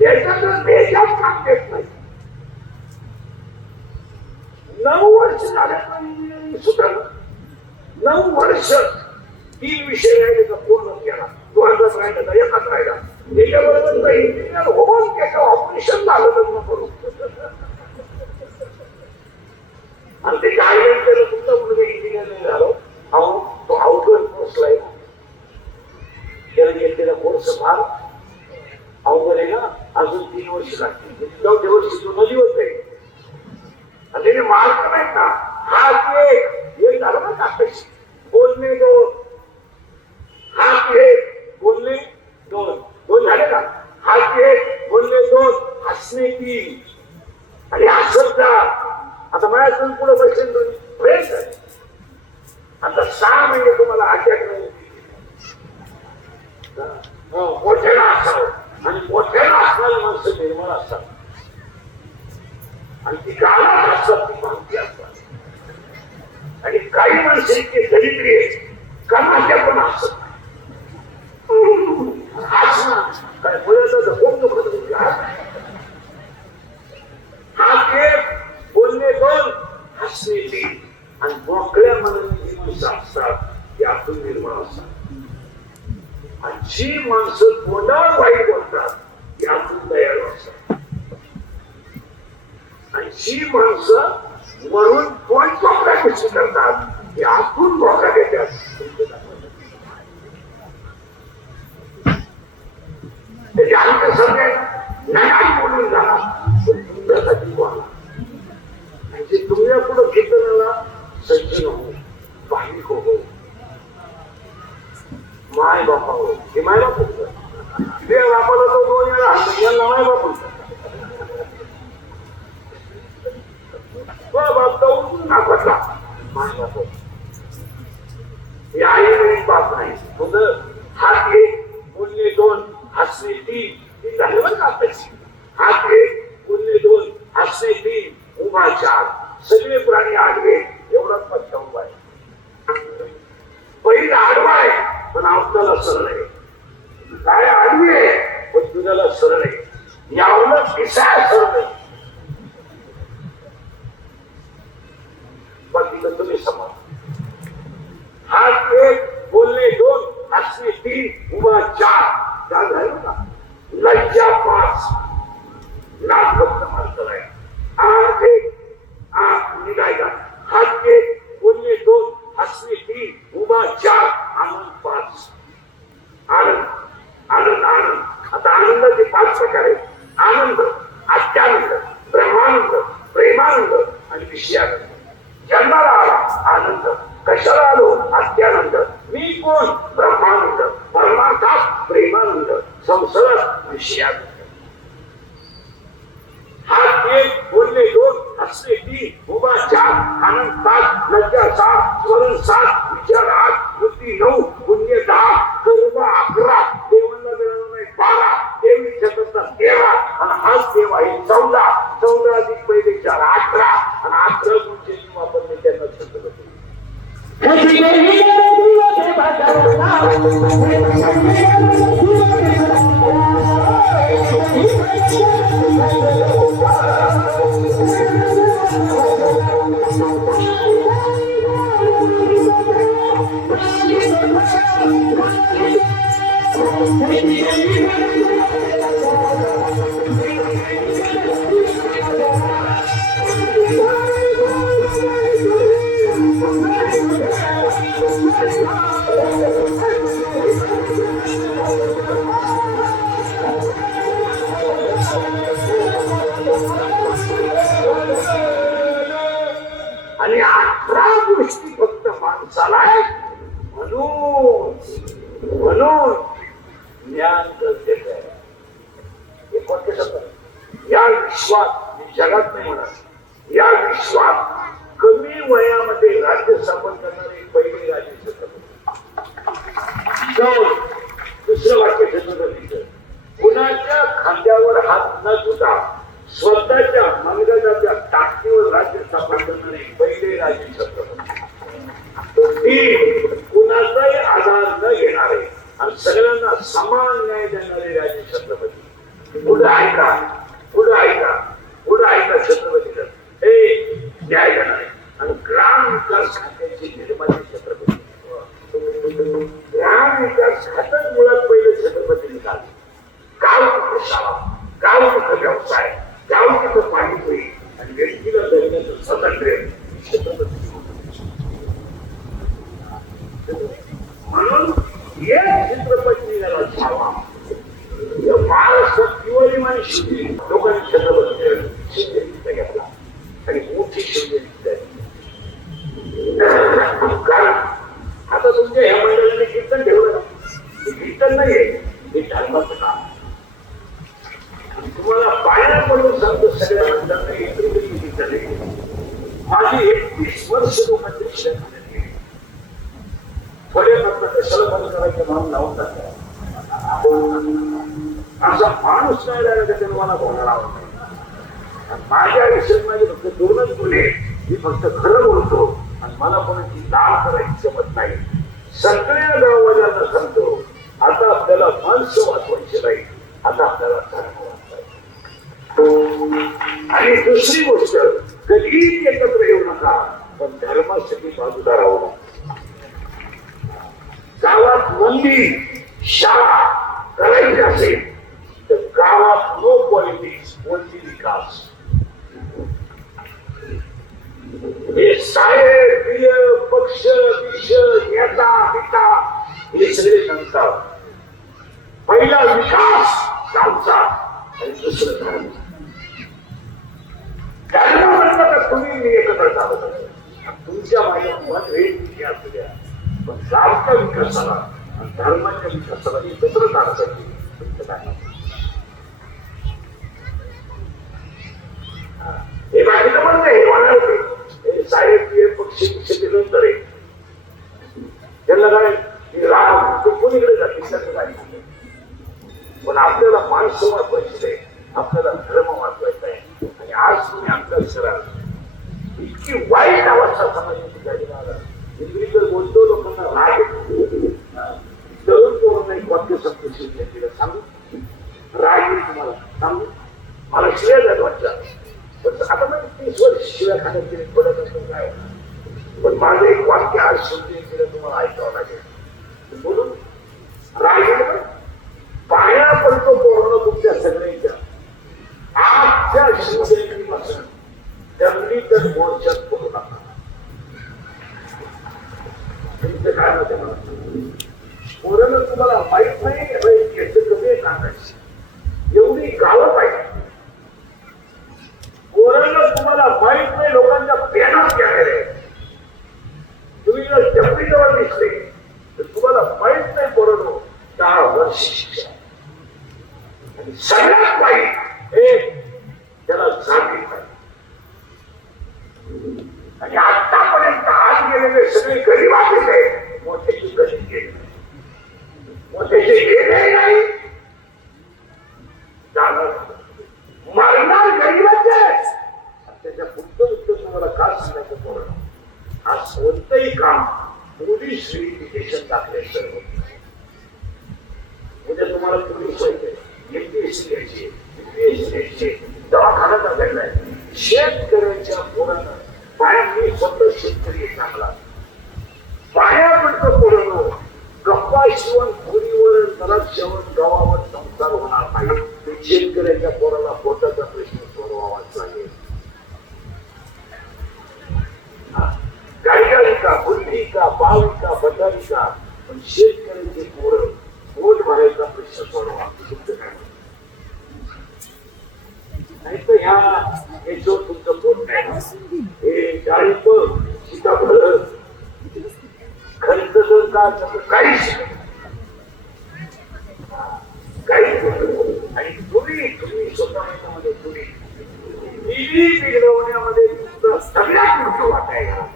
त्याच्यातच देशात काम देत नाही. 9 वर्ष झाल्यानंतर सुधारलं. 9 वर्ष 3 विषय राहिले तर पूर्ण केला. 2 राहिला एकच राहिला. त्याच्याबरोबर इंजिनियर होऊन त्याचं ऑपरेशन झालं लग्न करून. आणि ते गायडन्स केलं. तुमचा मुलगा इंजिनियर नाही झालो, तो अवघड कोर्सला आहे. त्याला घेतलेला कोर्स फार अवघड आहे ना. अजून 3 वर्ष लागतील. 4थ्या वर्षी तो नदीवर जाईल. आणि त्याने मार्क नाहीत ना. हात एक झालं ना का बोलणे 2, हात एक बोलणे 2 झाले का. हात एक बोलणे 2, हसणे 3. आणि हसत जा. आता माझ्या पुढे बसेल फ्रेश आहे. आता 6 महिने तुम्हाला अटॅक नाही. मोठ्याला असावं आणि मोठ्याला असणारी माणसं निर्मळ असतात. आणि ती कानात असतात, ती माहिती असतात. आणि काही माणसं इतके दरिद्री आहेत, कानाच्या पण असत काय बोलायचं खूप दुखत. हात एक बोलणे 2, हसणे 3. आणि मोकळ्या मनाने जी माणसं असतात ती आतून निर्मळ असतात. आणि जी माणसं तोंडावर वाईट बोलतात ती आतून दयाळू असतात. आणि जी माणसं वरून तोंड चोपडा कशी करतात ती आतून धोका देतात. त्याच्या आमच्या सगळे नाही बोलून जाणार तुमच्यासाठी बोला. म्हणजे तुम्ही पुढे कीर्तनाला सज्जन हो, भाविक हो, माय बापा हो. हे माय बाप होत बापाला तो 2 वेळा हात यांना माय बाप होत. बाप उठून नाकातला माय बाप होत. हे आई नाही बाप नाही. तुझं हात एक बोलणे 2, हसणे 3 झाले बरं का. हात एक बोलणे 2, हसणे 3, उभा 4. सगळे प्राणी आडवे. एवढाच पट्टा उभा आहे. पहिला आडवा आहे पण आपल्याला सरळ आहे. काय आडवी आहे पण तुझ्याला सरळ आहे. यावलं पिसाळ सरळ आहे. बाकीचं तुम्ही समज. हात एक बोलणे 2, हसणे 3, उभा 4. काय झालं का. लज्जा 5. लाख फक्त माणसं आहे. हात एक निघायला. हात एक बोलणे 2, हसणे 3, उभा 4, आनंद 5. आनंद आनंद आनंद. आता आनंदाचे 5 प्रकार आहेत. आनंद, अत्यानंद, ब्रह्मानंद, प्रेमानंद आणि विषयानंद. जन्माला आला आनंद, कशाला आलो अत्यानंद, मी कोण ब्रह्मानंद, परमार्थात प्रेमानंद, संसारात विषयानंद. हात एक बोलणे 2, हसणे 3, उभा 4, आनंद 5, लज्जा 7, स्मरण 7, विचार 8, बुद्धी 9, पुण्य 10, कर्म 11, देवांना मिळालं नाही 12, देवी छत्रता 13 आणि हाच देव आहे 14. 14 अधिक पहिले 4 18 आणि 18 गुणचे वापरले त्यांना छत्र होते. आणि 18 गोष्टी फक्त माणसाला आहेत. म्हणून ज्ञान गरजेचं आहे. हे कोणते शब्द. या विश्वात जगात नाही म्हणत. या विश्वात कमी वयामध्ये राज्य स्थापन करणारे पहिले राज्य छत्रपती. दुसरं वाक्य छत्रपतीचं. कुणाच्या खांद्यावर हात न ठेवता स्वतःच्या मनगटाच्या ताकदीवर राज्य स्थापन करणारे पहिले राज्य छत्रपती. कुणाचाही आधार न घेणारे आणि सगळ्यांना समान न्याय देणारे राज्य छत्रपती. पुढे ऐका पुढे ऐका पुढे ऐका छत्रपती हे द्यायला नाही आणि ग्राम विकास खात्याची निर्माती छत्रपती ग्राम विकास खात्यात मुळात पहिले छत्रपती निघाले गाव तिथे शाळा गाव तिथं व्यवसाय गाव तिथं पाणीपुरी आणि व्यक्तीला जगण्याचं स्वातंत्र्य छत्रपती म्हणून एक चित्रपती याला छावा महाराष्ट्रात दिवाळी आणि शिंदे लोकांनी छत्रपती शिंदे घेतला आणि मोठी शिंदे कारण आता तुमच्या ह्या मंडळाने कीर्तन ठेवलं कीर्तन नाहीये हे धर्माचं काम तुम्हाला पाया पडून सांगतो सगळ्या मंडळांना एकत्रित झाले माझी 31 वर्ष लोकांचे शिक्षण झाले थोडे मात्र कशाला बंद करायचं म्हणून लावून टाकलं असा माणूस नाही राहिला त्याच्यानं मला बोलायला आवडत माझ्या आयुष्यात माझे फक्त दोनच मुले मी फक्त खरं बोलतो आणि मला कोणाची लाल करायची जमत नाही सगळ्या गाववाल्यांना सांगतो आता आपल्याला माणसं वाचवायची नाही आता आपल्याला धर्म वाचवायचा आणि दुसरी गोष्ट कधीच एकत्र येऊ नका पण धर्मासाठी बाजूला राहू नका गावात मंदिर शाळा करायची असेल तर गावात नो पॉलिटिक्स कोणती विकास हे साहेब पक्ष विष नेता पिता हे सगळे सांगतात पहिला विकास गावचा आणि दुसरं धर्म धर्म म्हटलं तर तुम्ही एकत्र चालत तुमच्या माझ्या मत वेगवेगळी असू द्या पण गावच्या विकासाला आणि धर्माच्या विकासाला एकत्र चालत हे बाकीचं पण नाही मला होते साहेब पक्ष नंतर आहे त्यांना काय राग कोणीकडे जाते त्याचं काय पण आपल्याला माणसं वाचवायची आहे आपल्याला धर्म वाचवायचा आहे आणि आज तुम्ही आपल्या शहरात इतकी वाईट अवस्था समाजाची झालेला आला इंग्रजीवर बोलतो लोकांना राग तरुण पोरांना एक वाक्य संस्कृती केलं सांगू राग येईल तुम्हाला सांगू मला शिवाय जात वाटतं पण आता मी 30 वर्ष शिव्या खाण्याची पडत असतो काय पण माझं एक वाक्य आज शोधून केलं तुम्हाला ऐकावं लागेल बोलून राग पाया पडतो पोरांना तुमच्या सगळ्यांच्या आजच्या शिवसेनेपासून जंगली तर मोर्चात करू नका तुमचं काय होते मला पोरांना तुम्हाला माहित नाही कसे सांगायचे एवढी गावं पाहिजे पोरांना तुम्हाला माहित नाही लोकांच्या पेनात गेलेले तुम्ही जर जपडीजवळ दिसले तर तुम्हाला माहित नाही पोरांनो 10 वर्ष शिक्षण आणि सगळ्यात वाईट हे त्याला जाणीव पाहिजे आणि आतापर्यंत आज गेलेले सगळे गरीबाचे मोठ्याची गरीब गेले मोठ्याचे गेले नाही मरणार गरीबाचे त्याच्या पुढचं उत्तर तुम्हाला काय सांगायचं पोरांनो आज कोणतंही काम पोलीस व्हेरिफिकेशन दाखल्याशिवाय होत नाही उद्या तुम्हाला पोलीस व्हायचे MPSC घ्यायची UPSC घ्यायची दवाखाना टाकायला शेतकऱ्यांच्या पोरांना पाया मी स्वतः शेतकरी चांगला पाया पडतं पोरांनो गप्पा शिवण खोरीवर घरात जेवण गावावर संसार होणार नाही शेतकऱ्याच्या पोराला पोटाचा प्रश्न सोडवावाच लागेल गायिका का बुद्धी का बावी का बटारी का पण शेतकऱ्यांचे पोरं पोट भरायचा प्रश्न सोडवा नाही तर याच्यावर तुमचं पोट नाही हे डाळिंब सीताफळ खर्च जर का काहीच आणि तुम्ही स्वतःमध्ये तुम्ही बिघडवण्यामध्ये सगळ्यात मोठं वाटायला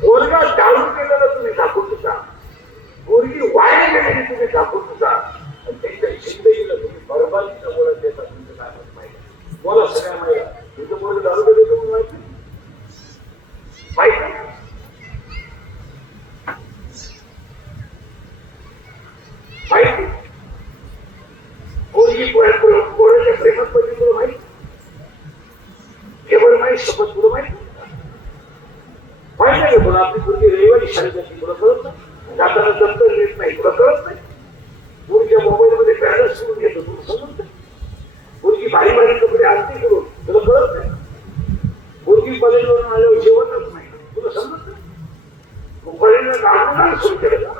पोरगा दारू केलेलं तुम्ही दाखवून होता पोरगी वाया गेलेली तुम्ही दाखवून होता आणि त्यांच्या जिंदगीला तुम्ही बरबादीचं बोलत देता तुमचं काय मत माहिती बोला सगळ्या माहिती तुमचं पोरग दारू केलं तुम्ही माहिती माहिती मुलगी पोराच्या प्रेमात पडली तुला माहित? हे बरं माहित शपथ तुला माहित माहित नाही का तुला? आपली मुलगी रविवारी शाळेत जाते तुला कळत नाही? जाताना दप्तर येत नाही तुला कळत नाही? मुलीच्या मोबाईल मध्ये बॅलन्स सोडून घेतो तुला समजत नाही? मुलगी भारी भारी कपडे आणते करून तुला कळत नाही? मुलगी कॉलेजवरून आल्यावर जेवतच नाही तुला समजत नाही? कॉलेजला गाडून सुरू केलं का?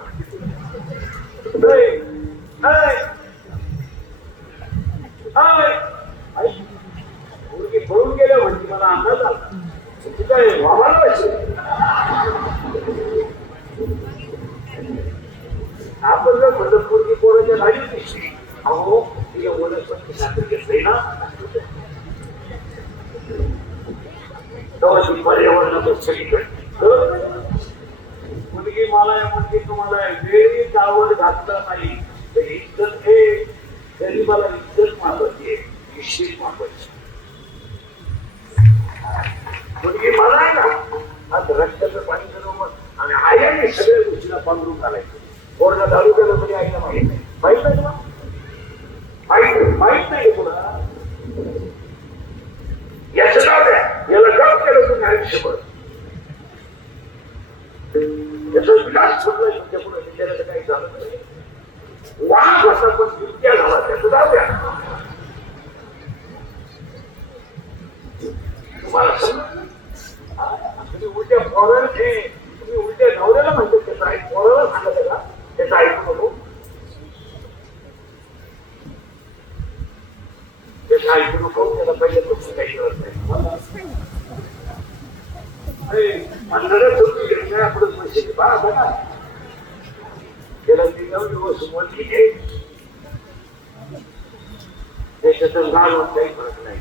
मुलगी पळून गेल्या म्हणजे मला अंदाज आला काय वावाला आपण जर म्हणत मुलगी पोराच्या गाडीत दिसली अहो तिला वनस्पती शास्त्र घेतलंय ना तेव्हा ती पर्यावरणातच सगळीकडे मुलगी मला म्हणते तुम्हाला वेळीच आवड घातला नाही तर इज्जत हे तरी मला इज्जत मागवते निश्चित मागवायची मुलगी मला आहे ना आज रक्ताचं पाणी करून आणि आईने सगळ्या गोष्टीला पांघरून घालायचं कोरडा दारू केला तरी आईला माहित नाही माहित नाही तुला माहित नाही तुला याचं नाव द्या याला गप केलं तुम्ही आयुष्यभर याचा विकास छोटलाय तुमच्या पुढे विचारायचं काही झालं नाही वाघ असा पण युक्त्या झाला त्याचं जाऊ द्या तुम्हाला समजत तुम्ही उलट्या फॉरन तुम्ही उलट्या नवऱ्याला म्हणतो त्याचा आई फॉरनला सांगत का त्याचा ऐकू नको त्याचा ऐकू नको त्याला पहिले तुमचं काही करत नाही पुढे पैसे बाळा बघा त्याला 9 दिवस मोठी त्याच्यातून घालून काही फरक नाही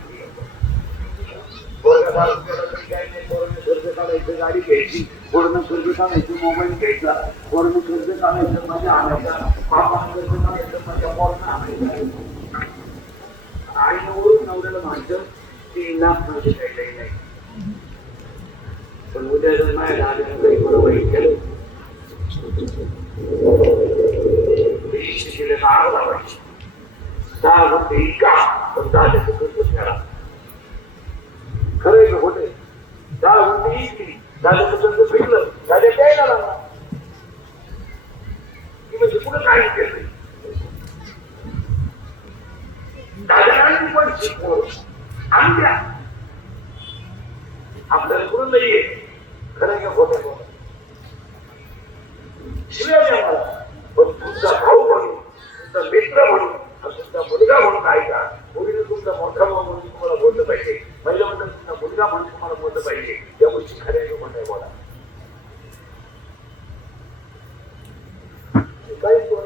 कर्ज काढायचं गाडी घ्यायची पूर्ण कर्ज काढायचं मोबाईल घ्यायचा पूर्ण कर्ज काढायचं माझ्या आणायचा बापानं कर्ज काढायचं माझ्या पोरानं आणायचं आईनं वरून नवऱ्याला म्हणायचं की नाक माझे काही नाही पण उद्या जर नाही राहिलं काही बरोबर केलं शिक्षिले नाव लावायची 10 घंटे का पण 10 कर्ज करा खरं का होते 10 घंटे इतकी 10 कर्ज फिरलं गाड्या द्यायला लागला की म्हणजे पुढे काय केलं दादांनी पण शिकवलं आमच्या आपल्याला करून नाहीये खरं का खोटं बोला शिव्या द्या मला पण तुमचा भाऊ म्हणून तुमचा मित्र म्हणून तुमचा मुलगा म्हणून ऐका मुलीने तुमचा मोठा भाऊ म्हणून तुम्हाला बोललं पाहिजे पहिलं म्हणतात तुमचा मुलगा म्हणून तुम्हाला बोललं पाहिजे या गोष्टी खऱ्या म्हणताय बोला काही बोल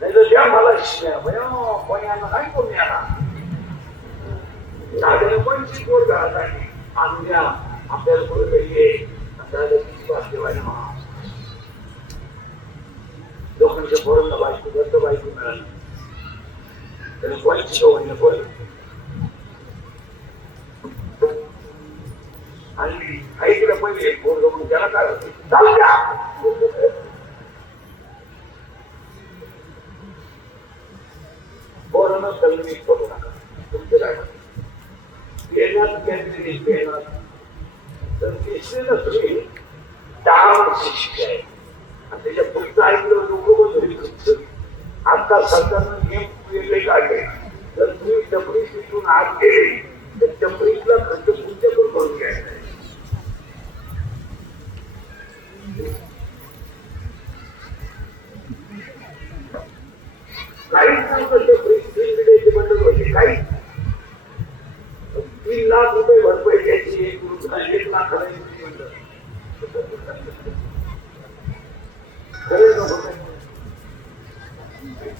नाही तर द्या मला शिव्या कोणी आला नाही कोणी आला दादाने पण शिकवत राहतात आणि द्या आपल्याला पुढे पाहिजे लोकांच्या पोरांना बायको जास्त बायको मिळाली त्याने कोणी शिकवलं कोण आणि ऐकलं पहिले पोर म्हणून त्याला काय होते चालू द्या पोरांना कलमी करू नका तुमचं काय येणार कॅन्टीन येणार तर तिसरीला तुम्ही 10 वर्ष शिक्षण आहे आणि त्याच्या पुढचं ऐकलं लोक आता सरकारनं नियम वेगळे काढले जर तुम्ही टपरी तिथून आत गेले तर टपरीतला खर्च तुमच्याकडून करून घ्यायचा काहीच नव्हतं टपरी 3 मिनिटाची बंद होते काही 3 लाख रुपये भरपाई घ्यायची 1 लाख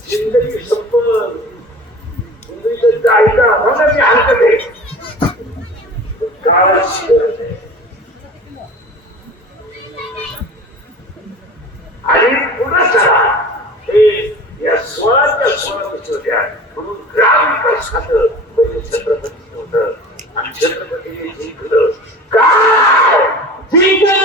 जिंदगी संपूर्ण ऐका म्हणून मी हलकत आहे काळाची गरज आहे आणि पुढे चला हे या स्वराच्या स्वरात होत्या म्हणून ग्राम विकास खातं पहिले छत्रपती होतं आणि छत्रपतीने जिंकलं काय जिंकलं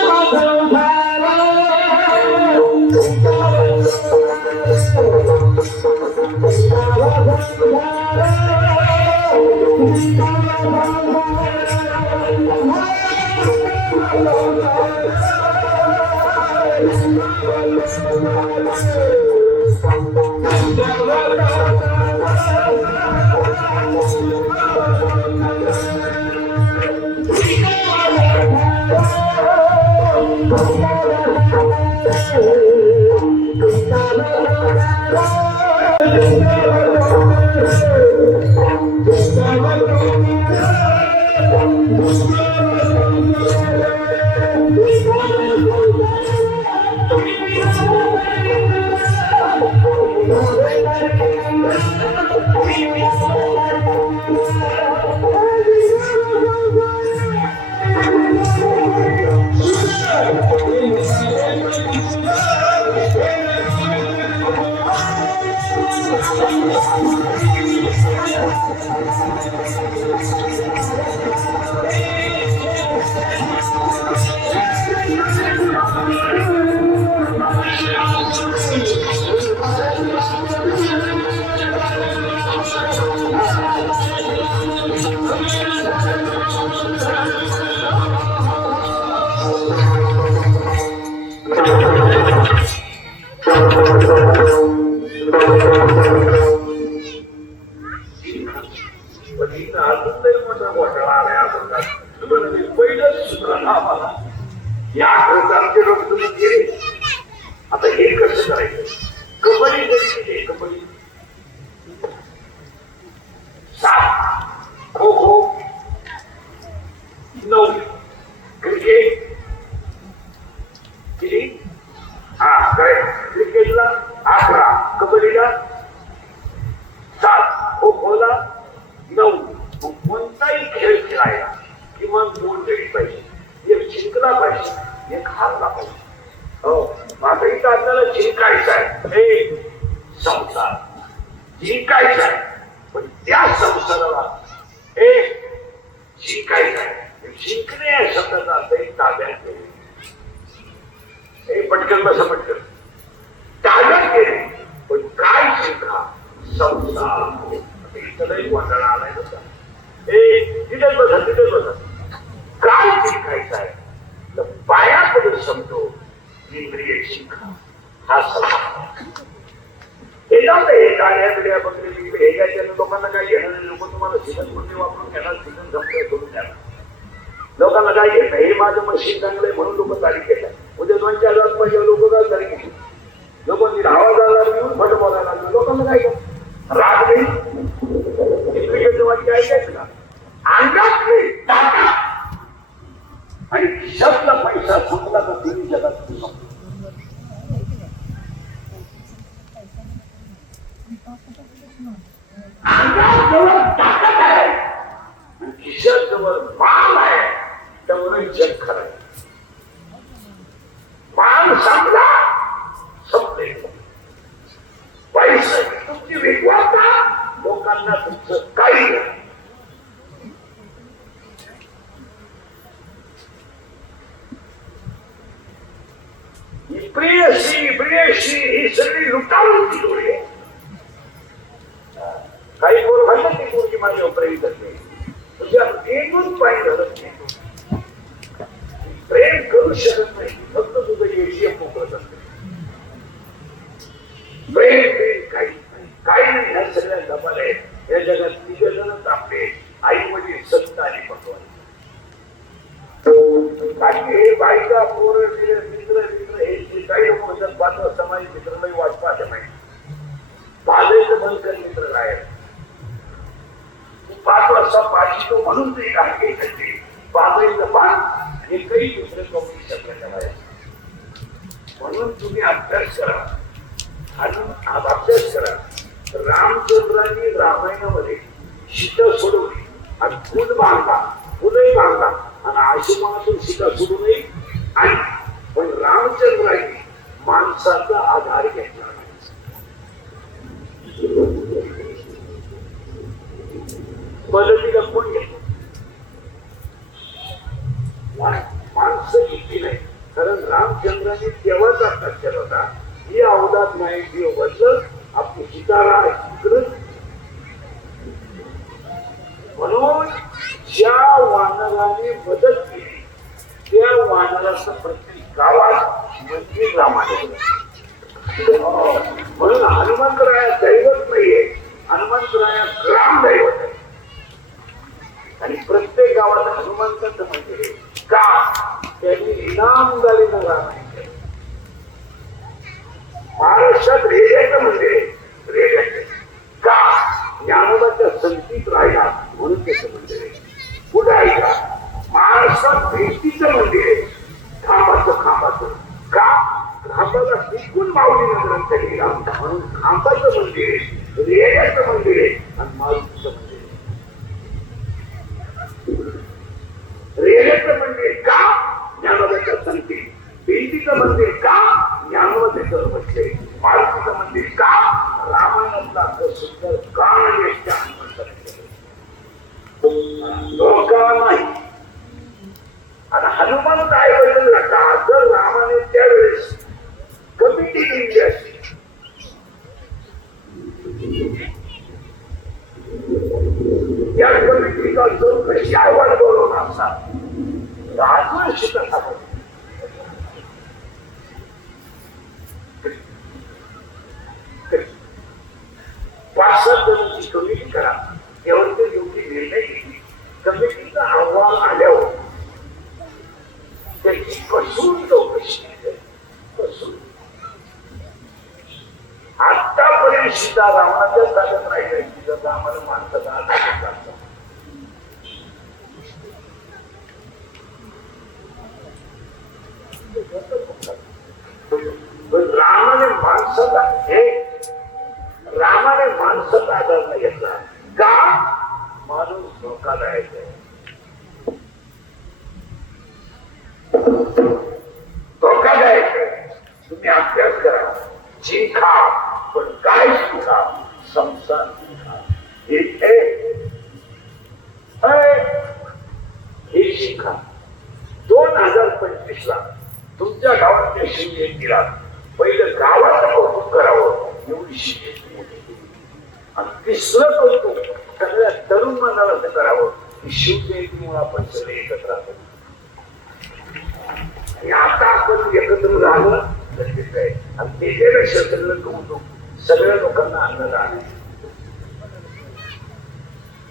या प्रकारचे लोक तुम्ही गेले. आता हे कसं करायचं? कबड्डी कशी कबड्डी 7 खो खो 9 क्रिकेट किती काय क्रिकेटला 11 कबड्डीला 7 खो खोला 9 कोणताही खेळ खेळायला किमान 2 तरी पाहिजे. एक जिंकला पाहिजे एक हारला पाहिजे. हो माझा इथं आपल्याला जिंकायचं आहे. हे संसार जिंकायचा आहे पण त्या संसाराला हे जिंकायचं आहे. जिंकणे या शब्दाचा अर्थ ताब्यात घेणे. हे पटकन बसा पटकन ताब्यात घेणे पण काय जिंका संसार. इथं वाटाणा आलाय बसा. हे तिथेच बसा काय शिकायचं आहे तर पायाकडे समजो इंद्रिय शिका. हा सल्ला हे जाऊ हे गाड्या बिड्या बकरी हे काय लोकांना काय घेणार नाही. लोक तुम्हाला शिकन बुद्धी वापरून घेणार शिकन समजा करून घेणार. लोकांना काय घेत हे माझं मशीन चांगलं आहे म्हणून लोक तारीख घेतात. उद्या 2-4 लाख पाहिजे लोक काय तारीख घेतात. लोक आवाजाला येऊन फट बोलायला लागले. लोकांना काय घेत राग नाही इंद्रियचं वाक्य ऐकायचं का अंगात नाही ताकद आणि शब्द पैसा सुटला तर तिन्ही जगात जवळ ताकद आहे आणि खिशात जवळ माल आहे तेवढं जग खरं आहे. माल संपला संपले पैसे तुमची विकवाता लोकांना तुमचं काही नाही. प्रियशी ही सगळी लुटावून दिली आहे. काही पोरं म्हणतात ती पोरगी माझ्यावर प्रेम करते. तुझ्या एकूण पाहिजे प्रेम करू शकत नाही. फक्त तुझं एशियन मोकळत असते. प्रेम काही नाही. ह्या सगळ्या गपाल आहेत. या जगात 3 जणच आपले आई वडील संत आणि भगवान. बाकी हे बायका पोरं मित्र हे काही लोक म्हणतात 5 वाजता माझे मित्रलाही वाट पाहते नाही. पाजायचं बंद कर मित्र काय 5 वाजता पाहिजे म्हणून ते काय पाजायचं पण एकही दुसरे कमी शकत नाही. म्हणून तुम्ही अभ्यास करा आणि अभ्यास करा. रामचंद्रांनी रामायणामध्ये सीता सोडवली आणि फुल बांधला फुलही बांधला आणि आश्रमातून सीता सोडू नये. आणि पण रामचंद्रांनी माणसाचा आधार घेतला. मदतीला कोण घेतो माणसं घेतली नाही. कारण रामचंद्रांनी तेव्हाच अर्थात केला होता ही अवधात नाही जीव बदलत आपली सीतारा इकडं म्हणून ज्या वानराने मदत केली त्या वानराचं प्रत्येक गावात मंदिर रामाने म्हणून हनुमंतराया दैवत नाहीये, हनुमंतराया ग्राम दैवत आहे. आणि प्रत्येक गावात हनुमंताचं मंदिर आहे. का? त्यांनी इनामदारीनं रामायण केलं. महाराष्ट्रात रेड्याचं मंदिर आहे, रेड्याचं. का? ज्ञानोबाच्या संगतीत राहिला म्हणून त्याचं मंदिर आहे. कुठे आहे का? महाराष्ट्रात भेटीचं मंदिर आहे, खांबाचं. का? खांबाला टिकून माऊलीनं ग्रंथ लिहिला म्हणून खांबाचं मंदिर आहे, रेड्याचं मंदिर आहे आणि मारुतीचं मंदिर आहे. रेड्याचं मंदिर का? ज्ञानोबाच्या संगतीत. भेटीचं मंदिर का? ज्ञानोबा त्याच्यावर बसले. मारुतीचं मंदिर का? रामायणातला सुंदर कान यशच्या लोकांना नाही. आणि हनुमान काय बदलला का? जर रामाने त्यावेळेस कमिटी दिली असती, या कमिटीचा जो कशी अहवाल बोलवला असा अजून शिकत आहे. 5-7 जणांची कमिटी करा, तेव्हा ते योग्य निर्णय घेतली. कमिटीचा अहवाल आल्यावर त्याची कसून चौकशी कसून आतापर्यंत सीता रामाच्या ताब्यात राहिल्या. सीता रामाला माणसाचा आधार लागतो. रामाने माणसाचा आधार नाही घेतला. का? माणूस धोकादायक आहे. धोकादायक आहे. तुम्ही अभ्यास करा, शिका, पण काय शिका? संसार शिका. हे शिका. 2025 ला तुमच्या गावात शिवजयंतीला पहिलं गावाचं कौतुक करावं एवढी शिवजयंती मोठी. आणि तिसरं कौतुक सगळ्या तरुण मंडळाचं करावं की शिवजयंतीमुळे आपण सगळे एकत्र आलो. आणि आता आपण एकत्र राहणं गरजेचं आहे. आणि त्याच्यापेक्षा सगळं कौतुक सगळ्या लोकांना अन्नदान आहे.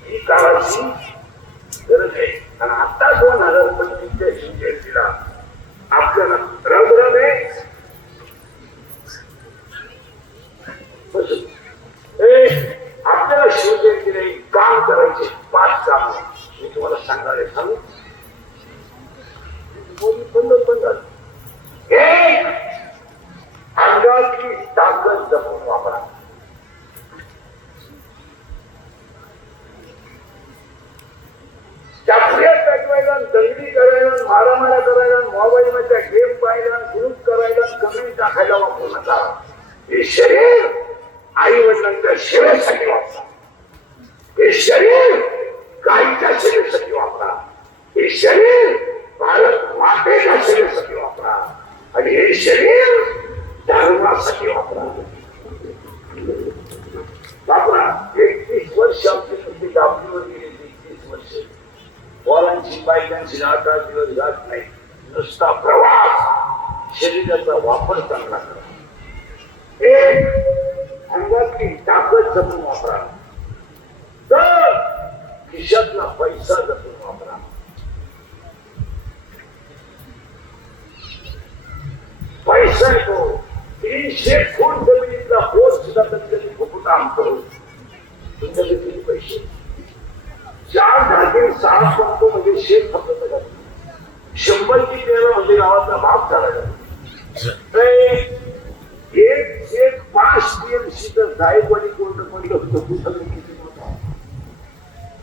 ही काळाची गरज आहे. आणि आता 2025च्या शिवजयंतीला आपल्याला रंगरंग आहे. आपल्याला शिवजयंतीला काम करायचे 5 काम मी तुम्हाला सांगायला सांगू. पण झालं. एक, अंगाची ताकद जपून वापरा. चापऱ्यात पेटवायला, दंगली करायला, मारामाऱ्या करायला, मोबाईल मध्ये गेम पाहायला, ग्रुप करायला, कमेंट टाकायला वापरू नका. हे शरीर आई वडिलांच्या सेवेसाठी वापरा. हे शरीर गायीच्या सेवेसाठी वापरा. हे शरीर भारत मातेच्या सेवेसाठी वापरा. आणि हे शरीर धर्मासाठी वापरा. 31 वर्ष आमची तुमची दाबणीवर गेली. 31 वर्ष पोरांची बायकांची 8 दिवस जात नाही. नुसता प्रवास. शरीराचा वापर चांगला करा. एक, अंगातली ताकद जपून वापरा. तर खिशातला पैसा जपून वापरा. पैसा येतो. 300 फूट जमिनीतला बोध सुद्धा कधी फुकुटा आणतो. तुमच्याकडे किती पैसे? 4.6 पंतो म्हणजे शेत फक्त 100 की 13 म्हणजे गावाचा भाग झाला. एक शेत 5 TMC तर जायकवाडी कोर्ट पडलं होतं.